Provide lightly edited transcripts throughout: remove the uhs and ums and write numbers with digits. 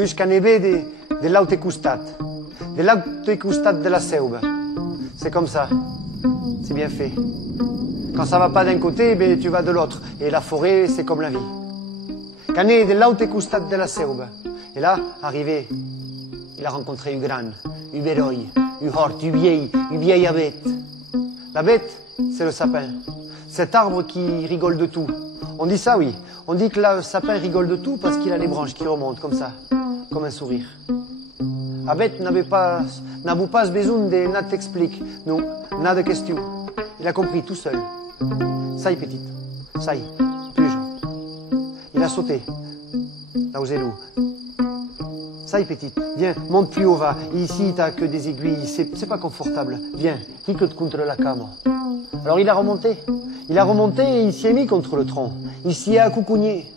Puisqu'à neve de l'autre costat. De l'autre costat de la Seube. C'est comme ça. C'est bien fait. Quand ça va pas d'un côté, ben, tu vas de l'autre. Et la forêt, c'est comme la vie. Quand est de l'autre costat de la Seube. Et là, arrivé, il a rencontré une grande, une béroille, une horte, une vieille bête. La bête, c'est le sapin. Cet arbre qui rigole de tout. On dit ça, oui. On dit que le sapin rigole de tout parce qu'il a les branches qui remontent comme ça, comme un sourire. La bête n'avait pas besoin de n'a t'explique. Non, n'a de question. Il a compris tout seul. Ça y est, petite. Ça y est, plus jeune. Il a sauté. Là où j'ai loup. Ça y est, petite. Viens, monte plus haut, va. Ici, t'as que des aiguilles. C'est pas confortable. Viens, clique contre la came. Alors il a remonté. Il a remonté et il s'y est mis contre le tronc. Il s'y est accoucougné.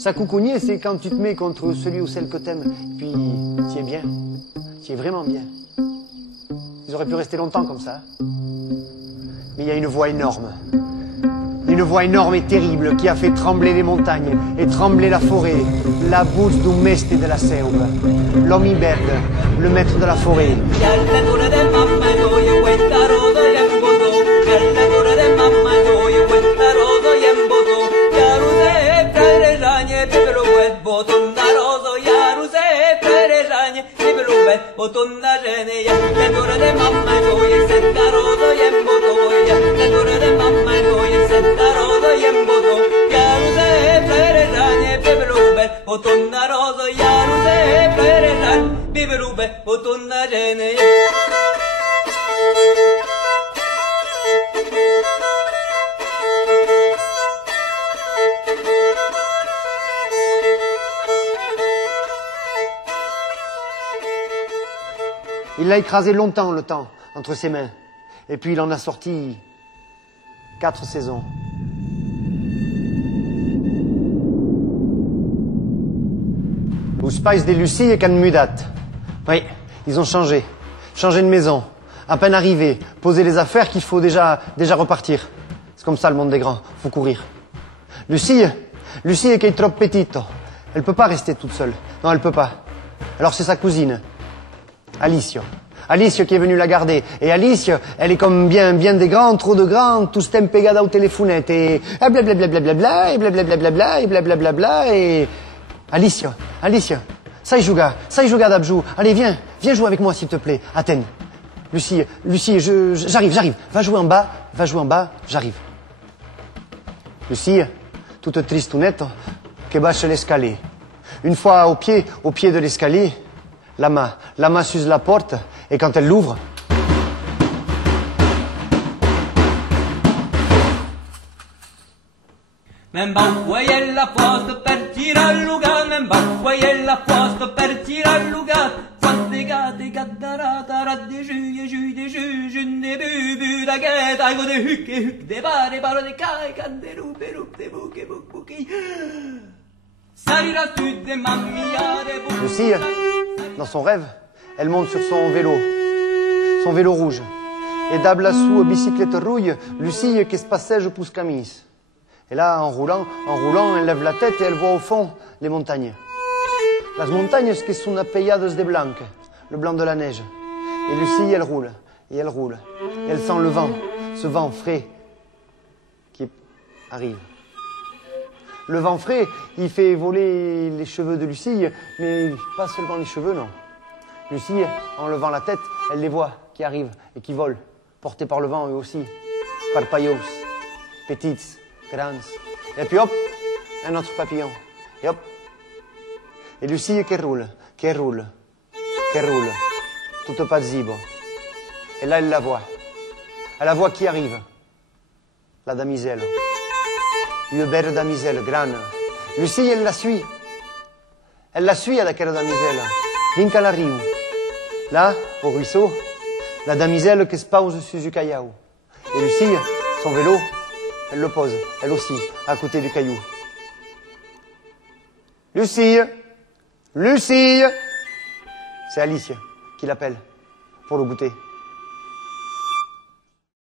S'accoucougner, c'est quand tu te mets contre celui ou celle que t'aimes. Puis, tu es bien. Tu es vraiment bien. Ils auraient pu rester longtemps comme ça. Mais il y a une voix énorme. Une voix énorme et terrible qui a fait trembler les montagnes et trembler la forêt. La voce du mestre de la Seube. L'homme iberde, le maître de la forêt. Il l'a écrasé longtemps, le temps, entre ses mains. Et puis il en a sorti 4 saisons. Os pais de Lucie et Canmudat. Oui, ils ont changé. Changé de maison. À peine arrivé, poser les affaires qu'il faut déjà repartir. C'est comme ça le monde des grands, faut courir. Lucie est qui est trop petite. Elle peut pas rester toute seule. Non, elle peut pas. Alors c'est sa cousine. Alice qui est venue la garder. Et Alice, elle est comme bien des grands, trop de grands, tous tem pegada au téléphonette et blablabla, et blablabla, et blablabla, et... Alice, ça y jouga d'Abjou. Allez, viens jouer avec moi, s'il te plaît. Athènes. Lucie, j'arrive. Va jouer en bas, j'arrive. Lucie, toute tristounette, qui bâche l'escalier. Une fois au pied de l'escalier, la main s'use la porte, et quand elle l'ouvre... Men bauer la poste per tirar lugar, men bauer la poste per tirar lugar. Fast de gaddarata, rad de ju, ne bu da get, I go de huk, de bare de kai, kan de rup, de buki. Salira tu de mamia de bu. Lucie, dans son rêve, elle monte sur son vélo rouge. Et d'ab la sous bicyclette rouille, Lucie, qu'est-ce passait, je pousse camis. Et là, en roulant, elle lève la tête et elle voit au fond les montagnes. Las montagnes que sont appelladas de blanc, le blanc de la neige. Et Lucie, elle roule. Et elle sent le vent, ce vent frais qui arrive. Le vent frais, il fait voler les cheveux de Lucie, mais pas seulement les cheveux, non. Lucie, en levant la tête, elle les voit qui arrivent et qui volent, portés par le vent eux aussi. Parpaillos, petites, grandes. Et puis hop, un autre papillon. Et hop. Et Lucie qui roule, toute pas zibo. Et là, elle la voit. Elle la voit qui arrive. La damiselle. Une belle damiselle, grande. Lucie, elle la suit. Elle la suit à laquelle damiselle. Fin qu'elle arrive. Là, au ruisseau, la damiselle qui se pose sur du caillou. Et Lucie, son vélo, elle le pose, elle aussi, à côté du caillou. Lucie! C'est Alice qui l'appelle pour le goûter.